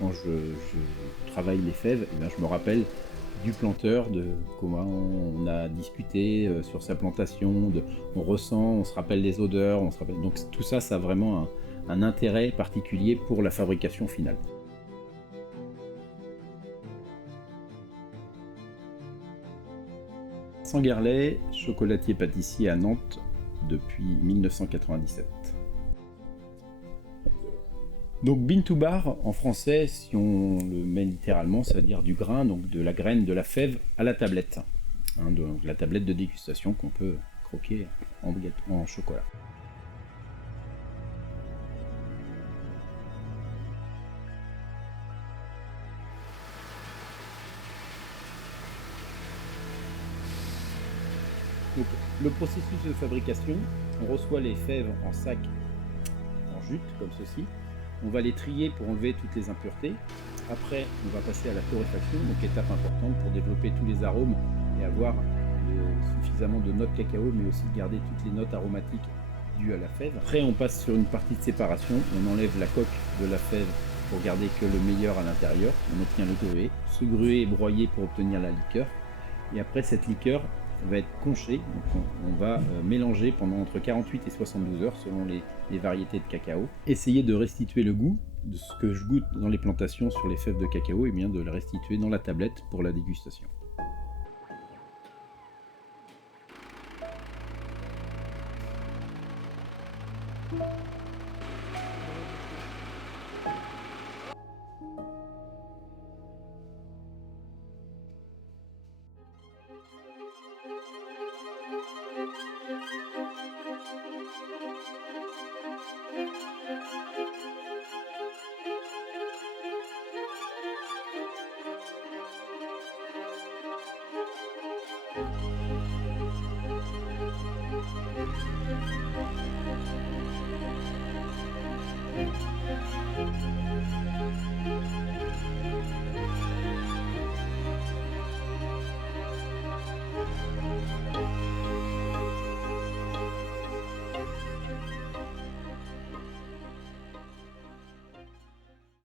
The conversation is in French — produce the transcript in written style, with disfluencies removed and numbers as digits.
quand je travaille les fèves, eh bien, je me rappelle du planteur, de comment on a discuté sur sa plantation, on ressent, on se rappelle les odeurs, on se rappelle... Donc tout ça, ça a vraiment un intérêt particulier pour la fabrication finale. Sanguerlet, chocolatier-pâtissier à Nantes depuis 1997. Donc bean to bar, en français, si on le met littéralement, ça veut dire du grain, donc de la graine, de la fève à la tablette. Donc la tablette de dégustation qu'on peut croquer en chocolat. Donc, le processus de fabrication, on reçoit les fèves en sac en jute, comme ceci. On va les trier pour enlever toutes les impuretés. Après, on va passer à la torréfaction, donc étape importante pour développer tous les arômes et avoir suffisamment de notes cacao, mais aussi garder toutes les notes aromatiques dues à la fève. Après, on passe sur une partie de séparation. On enlève la coque de la fève pour garder que le meilleur à l'intérieur. On obtient le gruet. Ce gruet est broyé pour obtenir la liqueur. Et après, cette liqueur va être conchée. Donc on va mélanger pendant entre 48 et 72 heures selon les variétés de cacao. Essayer de restituer le goût de ce que je goûte dans les plantations sur les fèves de cacao, et bien de le restituer dans la tablette pour la dégustation.